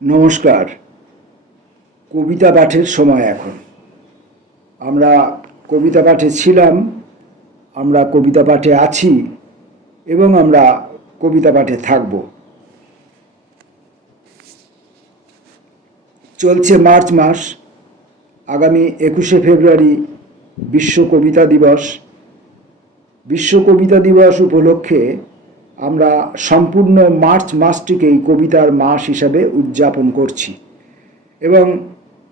নমস্কার। কবিতা পাঠের সময় এখন। আমরা কবিতা পাঠে ছিলাম, আমরা কবিতা পাঠে আছি এবং আমরা কবিতা পাঠে থাকব। চলছে মার্চ মাস। আগামী 21শে ফেব্রুয়ারি বিশ্ব কবিতা দিবস। বিশ্ব কবিতা দিবস উপলক্ষে আমরা সম্পূর্ণ মার্চ মাসটিকেই কবিতার মাস হিসাবে উদযাপন করছি এবং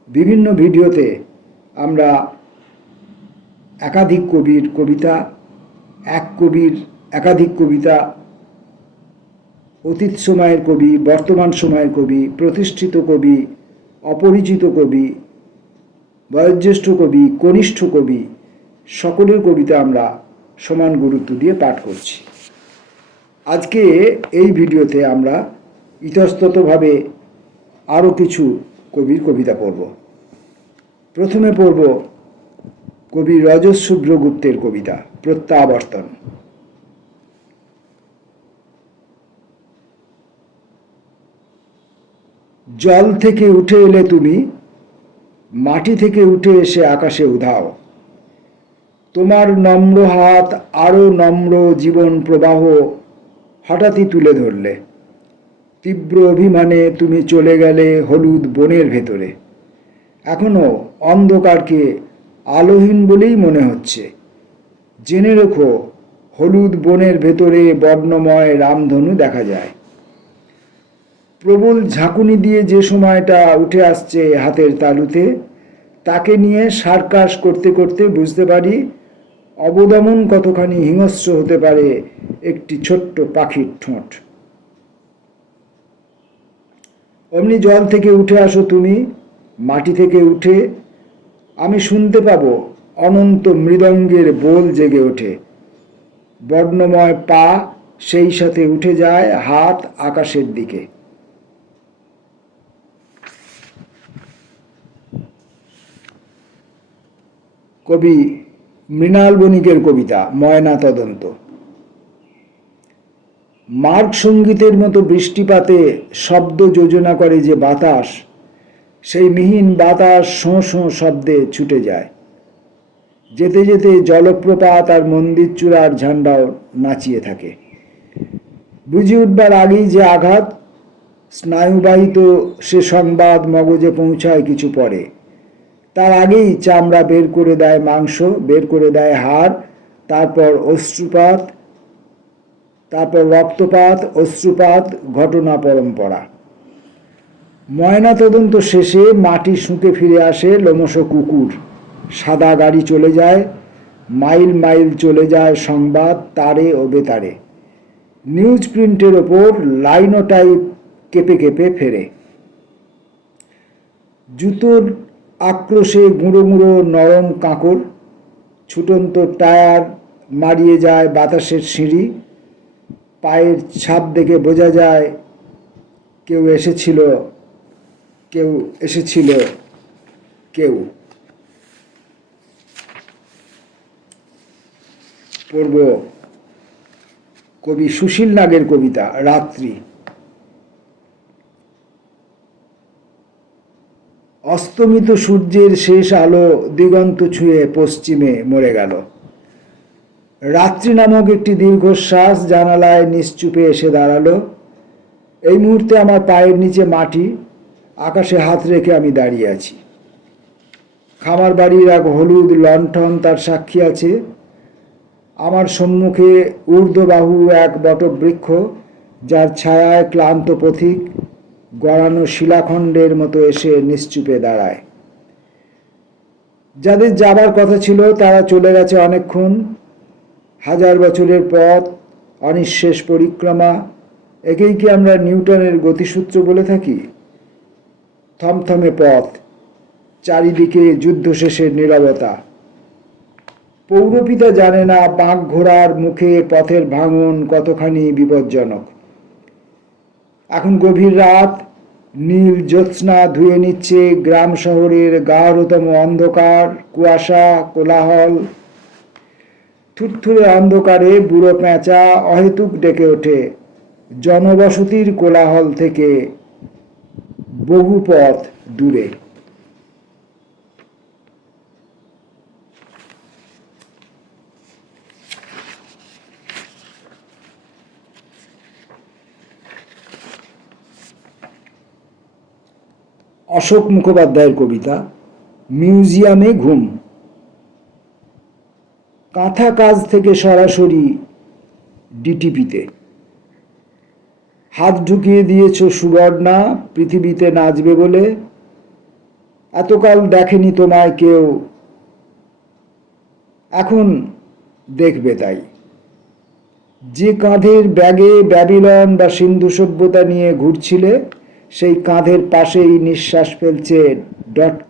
বিভিন্ন ভিডিওতে আমরা একাধিক কবির কবিতা, এক কবির একাধিক কবিতা, অতীত সময়ের কবি, বর্তমান সময়ের কবি, প্রতিষ্ঠিত কবি, অপরিচিত কবি, বয়োজ্যেষ্ঠ কবি, কনিষ্ঠ কবি, সকলের কবিতা আমরা সমান গুরুত্ব দিয়ে পাঠ করছি। আজকে এই ভিডিওতে আমরা ইতস্ততভাবে আরও কিছু কবির কবিতা পড়ব। প্রথমে পড়ব কবি রজত শুভ্রগুপ্তের কবিতা প্রত্যাবর্তন। জল থেকে উঠে এলে তুমি, মাটি থেকে উঠে এসে আকাশে উধাও। তোমার নম্র হাত আরও নম্র জীবন প্রবাহ হঠাৎই তুলে ধরলে। তীব্র অভিমানে তুমি চলে গেলে হলুদ বনের ভেতরে। এখনো অন্ধকারকে আলোহীন বলেই মনে হচ্ছে। জেনে রেখো, হলুদ বনের ভেতরে বর্ণময় রামধনু দেখা যায়। প্রবল ঝাঁকুনি দিয়ে যে সময়টা উঠে আসছে হাতের তালুতে, তাকে নিয়ে সার্কাস করতে করতে বুঝতে পারি অবদমন কতখানি হিংস্র হতে পারে একটি ছোট্ট পাখির ঠোঁট। অমনি জল থেকে উঠে আসো তুমি, মাটি থেকে উঠে আমি শুনতে পাবো অনন্ত মৃদঙ্গের বোল জেগে ওঠে। বর্ণময় পা সেই সাথে উঠে যায় হাত আকাশের দিকে। কবি মৃণাল বণিকের কবিতা ময়না তদন্ত। মার্গ সঙ্গীতের মতো বৃষ্টিপাতে শব্দ যোজনা করে যে বাতাস, সেই মিহিন বাতাস শোঁ শোঁ শব্দে ছুটে যায়। যেতে যেতে জলপ্রপাত আর মন্দির চূড়ার ঝান্ডাও নাচিয়ে থাকে। বুঝে উঠবার আগেই যে আঘাত, স্নায়ুবাহিত সে সংবাদ মগজে পৌঁছায় কিছু পরে। তার আগেই চামড়া বের করে দেয় মাংস, বের করে দেয় হাড়, তারপর অশ্রুপাত, তারপর রক্তপাত, অশ্রুপাত, ঘটনা পরম্পরা। ময়না তদন্ত শেষে মাটি শুঁকে ফিরে আসে লোমশ কুকুর। সাদা গাড়ি চলে যায়, মাইল মাইল চলে যায় সংবাদ তারে ও বেতারে। নিউজ প্রিন্টের ওপর লাইনোটাইপ কেঁপে কেঁপে ফেরে। জুতোর আক্রোশে গুঁড়ো গুঁড়ো নরম কাঁকড়, ছুটন্ত টায়ার মারিয়ে যায় বাতাসের সিঁড়ি। পায়ের ছাপ দেখে বোঝা যায় কেউ এসেছিল, কেউ এসেছিল, কেউ। পড়ব কবি সুশীল নাগের কবিতা রাত্রি। অস্তমিত সূর্যের শেষ আলো দিগন্ত ছুঁয়ে পশ্চিমে মরে গেল। রাত্রি নামক একটি দীর্ঘশ্বাস জানালায় নিশ্চুপে এসে দাঁড়ালো। এই মুহূর্তে আমার পায়ের নিচে মাটি, আকাশে হাত রেখে আমি দাঁড়িয়ে আছি। খামার বাড়ির এক হলুদ লণ্ঠন তার সাক্ষী আছে। আমার সম্মুখে ঊর্ধ্ববাহু এক বটবৃক্ষ, যার ছায়ায় ক্লান্ত পথিক গড়ানো শিলাখণ্ডের মতো এসে নিশ্চুপে দাঁড়ায়। যাদের যাবার কথা ছিল তারা চলে গেছে অনেকক্ষণ। 1000 বছরের পথ, অনিঃশেষ পরিক্রমা, একেই কি আমরা নিউটনের গতিসূত্র বলে থাকি? থমথমে পথ, চারিদিকে যুদ্ধ শেষের নীরবতা। পৌরপিতা জানে না বাঁক ঘোড়ার মুখে পথের ভাঙন কতখানি বিপজ্জনক। এখন গভীর রাত, নীল জ্যোৎস্না ধুয়ে নিচ্ছে গ্রাম শহরের গাঢ়তম অন্ধকার, কুয়াশা, কোলাহল। থুরথুরে অন্ধকারে বুড়ো পেঁচা অহেতুক ডেকে ওঠে জনবসতির কোলাহল থেকে বহু পথ দূরে। অশোক মুখোপাধ্যায়ের কবিতা মিউজিয়ামে ঘুম। কাঁথা কাজ থেকে সরাসরি ডিটিপিতে হাত ঢুকিয়ে দিয়েছ সুবর্ণা পৃথিবীতে নাচবে বলে। এতকাল দেখেনি তোমায় কেউ, এখন দেখবে তাই। যে কাঁধের ব্যাগে ব্যাবিলন বা সিন্ধু সভ্যতা নিয়ে ঘুরছিলে, সেই কাঁধের পাশেই নিঃশ্বাস ফেলছে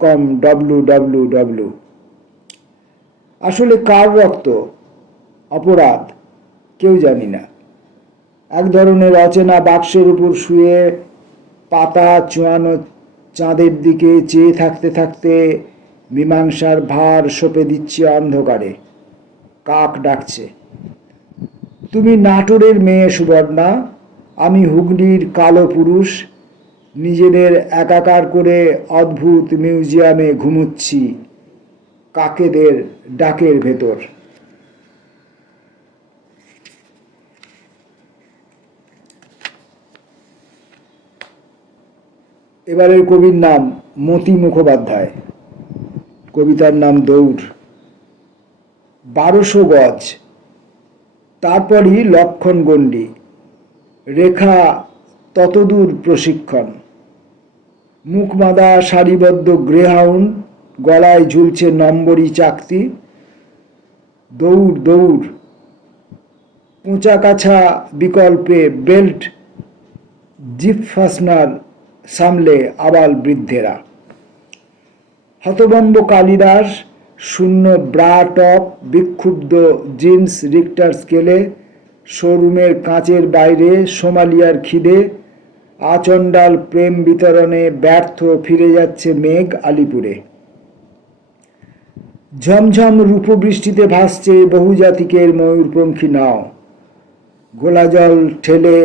.com www। আসলে কার রক্ত অপরাধ কেউ জানি না। এক ধরনের অচেনা বাক্সের উপর শুয়ে পাতা চুয়ানো চাঁদের দিকে চেয়ে থাকতে থাকতে মীমাংসার ভার সঁপে দিচ্ছে অন্ধকারে। কাক ডাকছে, তুমি নাটোরের মেয়ে সুবর্ণা, আমি হুগলির কালো পুরুষ। নিজেদের একাকার করে অদ্ভুত মিউজিয়ামে ঘুমুচ্ছি কাকেদের ডাকের ভেতর। এবারের কবির নাম মতি মুখোপাধ্যায়। কবিতার নাম দৌড়। 1200 গজ, তারপরই লক্ষণ গণ্ডি, রেখা ততদূর প্রশিক্ষণ। মুখবাঁধা সারিবদ্ধ গ্রেহাউন্ড, গলায় ঝুলছে নম্বরী চাকতি। দৌড় দৌড়, কোঁচা কাছা বিকল্পে বেল্ট, জিপ ফাসনার সামলে আবাল বৃদ্ধেরা। হতভম্ব কালিদাস, শূন্য ব্রা টপ, বিক্ষুব্ধ জিন্স রিক্টার স্কেলে, শোরুমের কাঁচের বাইরে সোমালিয়ার খিদে, আচণ্ডাল প্রেম বিতরণে ব্যর্থ ফিরে যাচ্ছে মেঘ আলিপুরে। ঝমঝম রূপবৃষ্টিতে ভাসছে বহুজাতিকের ময়ূরপঙ্খী নাও। ঘোলাজল ঠেলে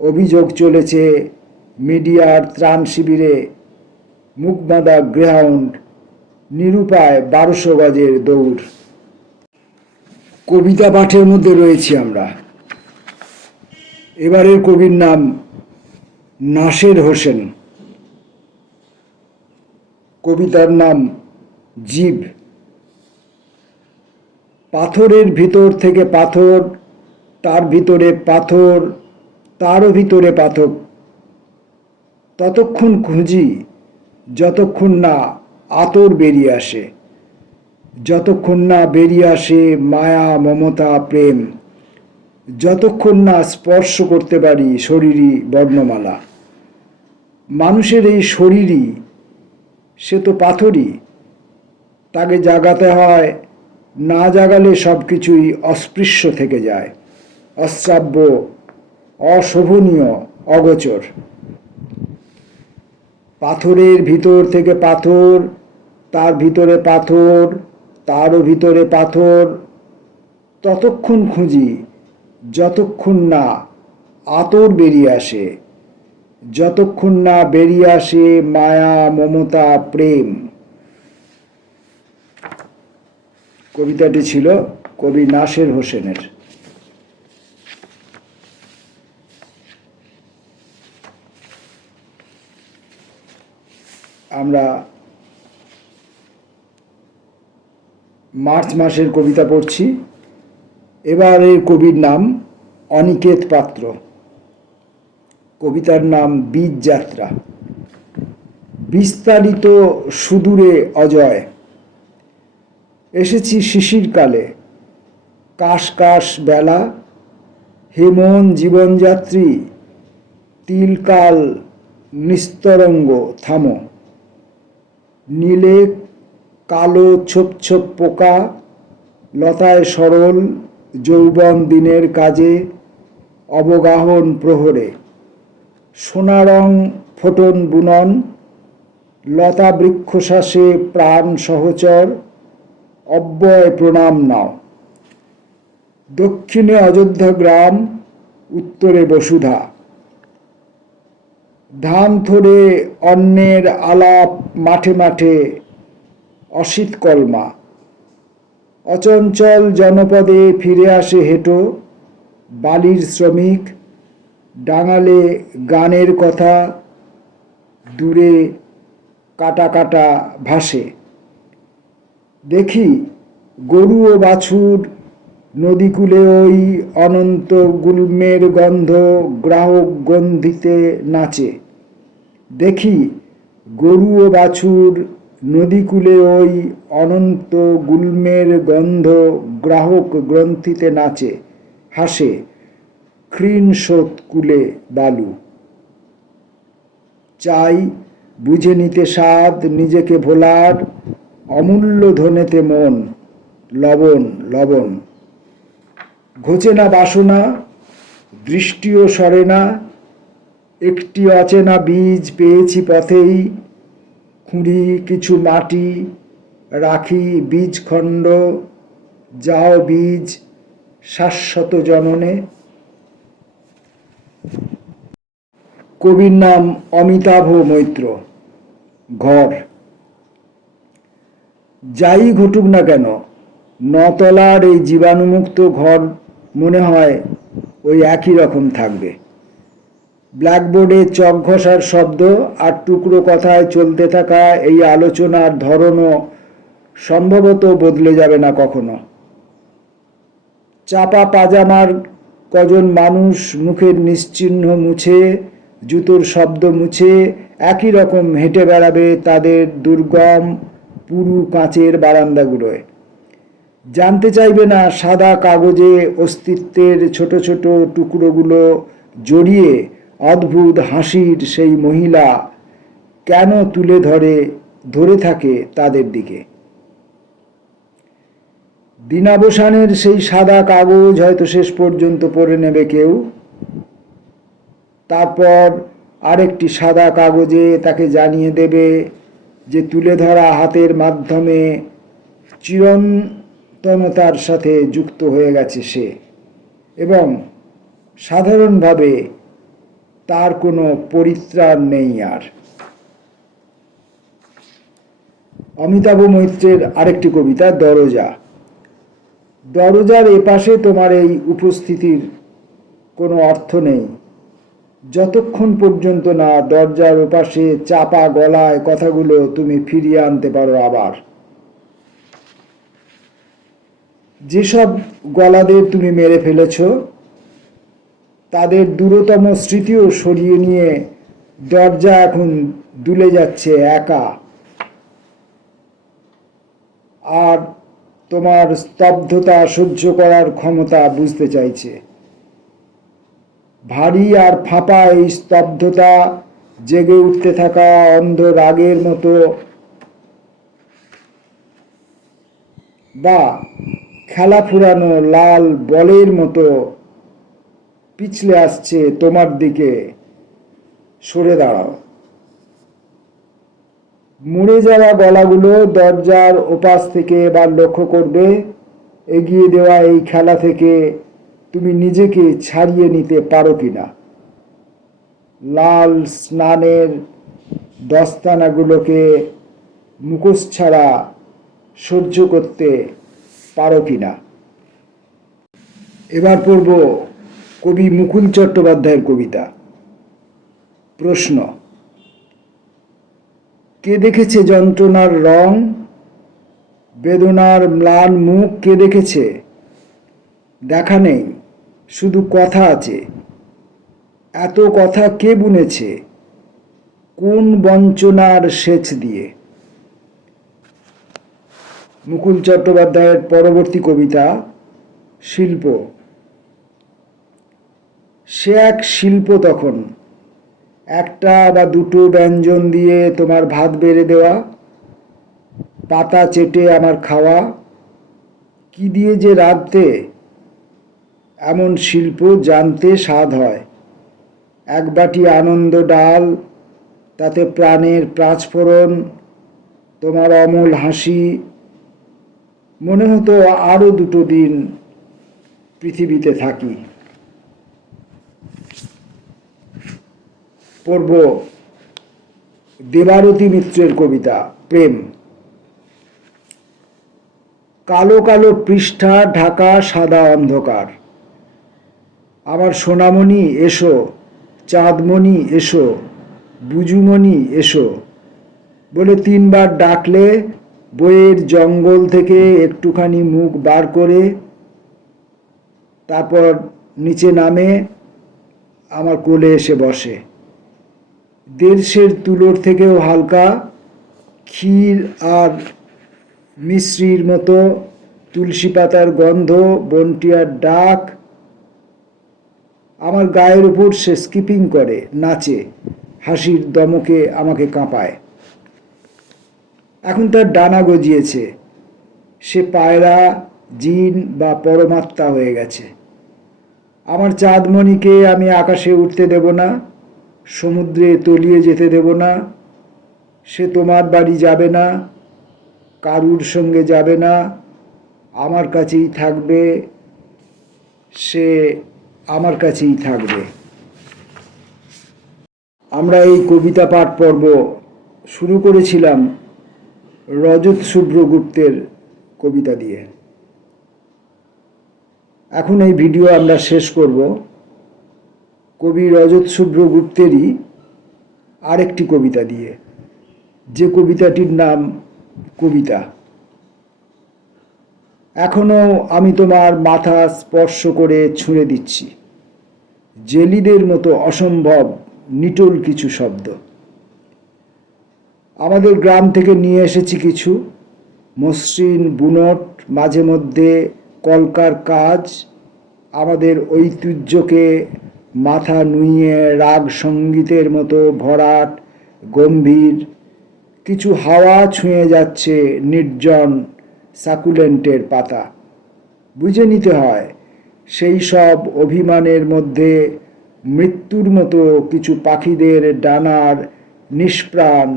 অভিযোগ চলেছে মিডিয়ার ত্রাণ শিবিরে। মুখবাঁধা গ্রেহাউন্ড, নিরুপায় 1200 গজের দৌড়। কবিতা পাঠের মধ্যে রয়েছি আমরা। এবারের কবির নাম নাসের হোসেন। কবিতার নাম জীব। পাথরের ভিতর থেকে পাথর, তার ভিতরে পাথর, তারও ভিতরে পাথর। ততক্ষণ খুঁজি যতক্ষণ না আতর বেরিয়ে আসে, যতক্ষণ না বেরিয়ে আসে মায়া মমতা প্রেম, যতক্ষণ না স্পর্শ করতে পারি শরীরী বর্ণমালা। মানুষের এই শরীরই, সে তো পাথরই। তাকে জাগাতে হয়, না জাগালে সব কিছুই অস্পৃশ্য থেকে যায়, অশ্রাব্য, অশোভনীয়, অগোচর। পাথরের ভিতর থেকে পাথর, তার ভিতরে পাথর, তারও ভিতরে পাথর। ততক্ষণ খুঁজি যতক্ষণ না আতর বেরিয়ে আসে, যতক্ষণ না বেরিয়ে আসে মায়া মমতা প্রেম। কবিতাটি ছিল কবি নাসের হোসেনের। আমরা মার্চ মাসের কবিতা পড়ছি। এবারের কবির নাম অনিকেত পাত্র। কবিতার নাম বীজ যাত্রা। বিস্তারিত সুদূরে অজয়, এসেছি শিশিরকালে। কাশ কাশ বেলা, হেমন জীবনযাত্রী, তিলকাল নিস্তরঙ্গ থামো। নীলে কালো ছোপ ছোপ পোকা, লতায় সরল যৌবন দিনের কাজে। অবগাহন প্রহরে, সোনারং ফোটন বুনন, লতা বৃক্ষশ্বাসে প্রাণ সহচর। অব্যয় প্রণাম নাও। দক্ষিণে অযোধ্যা গ্রাম, উত্তরে বসুধা। ধান থরে অন্যের আলাপ মাঠে মাঠে অসিত কলমা, অচঞ্চল জনপদে ফিরে আসে হেঁটো বালির শ্রমিক, ডাঙালে গানের কথা দূরে কাটা কাটা ভাসে। দেখি গরু ও বাছুর নদীকূলে ওই অনন্ত গুল্মের গন্ধ গ্রাহক গন্ধিতে নাচে। দেখি গরু ও বাছুর নদীকূলে ওই অনন্ত গুল্মের গন্ধ গ্রাহক গ্রন্থিতে নাচে, হাসে ক্ষীণ স্রোত কূলে বালু। চাই বুঝে নিতে স্বাদ নিজেকে ভোলার, অমূল্য ধনেতে মন লবণ লবণ। ঘোচে না বাসনা, দৃষ্টিও সরে না, একটি অচেনা বীজ পেয়েছি পথেই, খুঁড়ি কিছু মাটি, রাখি বীজখণ্ড, যাও বীজ শাশ্বত জননে। কবির নাম অমিতাভ মৈত্র। ঘর। যাই ঘটুক না কেন, নতলার এই জীবাণুমুক্ত ঘর মনে হয় ওই একই রকম থাকবে। ব্ল্যাকবোর্ডে চক ঘষার শব্দ আর টুকরো কথায় চলতে থাকা এই আলোচনার ধরনও সম্ভবত বদলে যাবে না কখনো। চাপা পাজামার কজন মানুষ মুখের নিশ্চিহ্ন মুছে, জুতোর শব্দ মুছে একই রকম হেঁটে বেড়াবে তাদের দুর্গম পুরু কাঁচের বারান্দাগুলোয়। জানতে চাইবে না সাদা কাগজে অস্তিত্বের ছোট ছোট টুকরোগুলো জড়িয়ে অদ্ভুত হাসির সেই মহিলা কেন তুলে ধরে থাকে তাদের দিকে। দিনাবসানের সেই সাদা কাগজ হয়তো শেষ পর্যন্ত পড়ে নেবে কেউ, তারপর আরেকটি সাদা কাগজে তাকে জানিয়ে দেবে যে তুলে ধরা হাতের মাধ্যমে চিরন্তনতার সাথে যুক্ত হয়ে গেছে সে, এবং সাধারণভাবে তার কোনো পরিত্রাণ নেই আর। অমিতাভ মৈত্রের আরেকটি কবিতা দরজা। দরজার এপাশে তোমার এই উপস্থিতির কোনো অর্থ নেই যতক্ষণ পর্যন্ত না দরজার ওপাশে চাপা গলায় কথাগুলো তুমি ফিরিয়ে আনতে পারো আবার। যেসব গলাদের তুমি মেরে ফেলেছ তাদের দূরতম স্মৃতিও সরিয়ে নিয়ে দরজা এখন দুলে যাচ্ছে একা, আর তোমার স্তব্ধতা সহ্য করার ক্ষমতা বুঝতে চাইছে। ভারী আর ফাঁপা এই স্তব্ধতা জেগে উঠতে থাকা অন্ধ রাগের মতো, বা খেলা ফুরানো লাল বলের মতো পিছলে আসছে তোমার দিকে। সরে দাঁড়াও। মুড়ে যাওয়া গলাগুলো দরজার ওপাশ থেকে এবার লক্ষ্য করবে এগিয়ে দেওয়া এই খেলা থেকে তুমি নিজেকে ছাড়িয়ে নিতে পারো কিনা। লাল স্নানের দস্তানাগুলোকে মুখোশ ছাড়া সহ্য করতে পারো কিনা। এবার পড়ব কবি মুকুল চট্টোপাধ্যায়ের কবিতা প্রশ্ন। কে দেখেছে যন্ত্রণার রং, বেদনার ম্লান মুখ কে দেখেছে? দেখা নেই, শুধু কথা আছে। এত কথা কে বুনেছে, কোন বঞ্চনার সেচ দিয়ে? মুকুল চট্টোপাধ্যায়ের পরবর্তী কবিতা শিল্প। সে এক শিল্প তখন, একটা বা দুটো ব্যঞ্জন দিয়ে তোমার ভাত বেড়ে দেওয়া, পাতা চেটে আমার খাওয়া, কি দিয়ে যে রাঁধতে এমন শিল্প জানতে স্বাদ হয়। এক বাটি আনন্দ ডাল, তাতে প্রাণের প্রাচফোড়ন, তোমার অমল হাসি, মনে হতো আরো দুটো দিন পৃথিবীতে থাকি। পড়ব দেবারতী মিত্রের কবিতা প্রেম। কালো কালো পৃষ্ঠা ঢাকা সাদা অন্ধকার, আমার সোনামণি এসো, চাঁদমণি এসো, বুজুমণি এসো বলে 3 বার ডাকলে বইয়ের জঙ্গল থেকে একটুখানি মুখ বার করে তারপর নিচে নামে আমার কোলে এসে বসে। 1.5 তুলোর থেকেও হালকা, ক্ষীর আর মিশ্রির মতো, তুলসী পাতার গন্ধ, বনটিয়ার ডাক। আমার গায়ের উপর সে স্কিপিং করে, নাচে, হাসির দমকে আমাকে কাঁপায়। এখন তার ডানা গজিয়েছে, সে পায়রা, জিন বা পরমাত্মা হয়ে গেছে। আমার চাঁদমণিকে আমি আকাশে উঠতে দেব না, সমুদ্রে তলিয়ে যেতে দেব না। সে তোমার বাড়ি যাবে না, কারুর সঙ্গে যাবে না, আমার কাছেই থাকবে, সে আমার কাছেই থাকবে। আমরা এই কবিতা পাঠ পর্ব শুরু করেছিলাম রজত শুভ্র গুপ্তের কবিতা দিয়ে। এখন এই ভিডিও আমরা শেষ করব কবি রজত শুভ্র গুপ্তেরই আরেকটি কবিতা দিয়ে, যে কবিতাটির নাম কবিতা। এখনো আমি তোমার মাথা স্পর্শ করে ছুঁড়ে দিচ্ছি, জেলিদের মতো অসম্ভব নিটোল কিছু শব্দ। আমাদের গ্রাম থেকে নিয়ে এসেছি কিছু মসৃণ বুনট, মাঝে মধ্যে কলকার কাজ। আমাদের ঐতিহ্যকে মাথা নুইয়ে রাগ সঙ্গীতের মতো ভরাট, গম্ভীর কিছু হাওয়া ছুঁয়ে যাচ্ছে নির্জন সাকুলেন্টের পাতা। বুঝে নিতে হয় সেই সব অভিমানের মধ্যে মৃত্যুর মতো কিছু পাখিদের ডানার নিষ্প্রাণ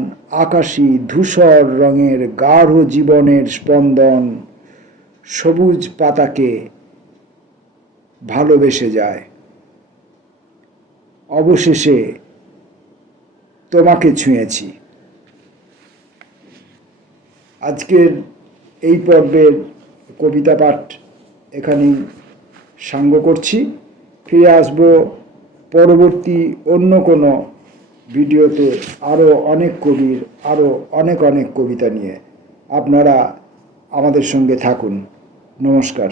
আকাশী ধূসর রঙের গাঢ় জীবনের স্পন্দন সবুজ পাতাকে ভালোবেসে যায়। অবশেষে তোমাকে ছুঁয়েছি। আজকের এই পর্বের কবিতা পাঠ এখানেই সাঙ্গ করছি। ফিরে আসব পরবর্তী অন্য কোনো ভিডিওতে আরও অনেক কবির আরও অনেক অনেক কবিতা নিয়ে। আপনারা আমাদের সঙ্গে থাকুন। নমস্কার।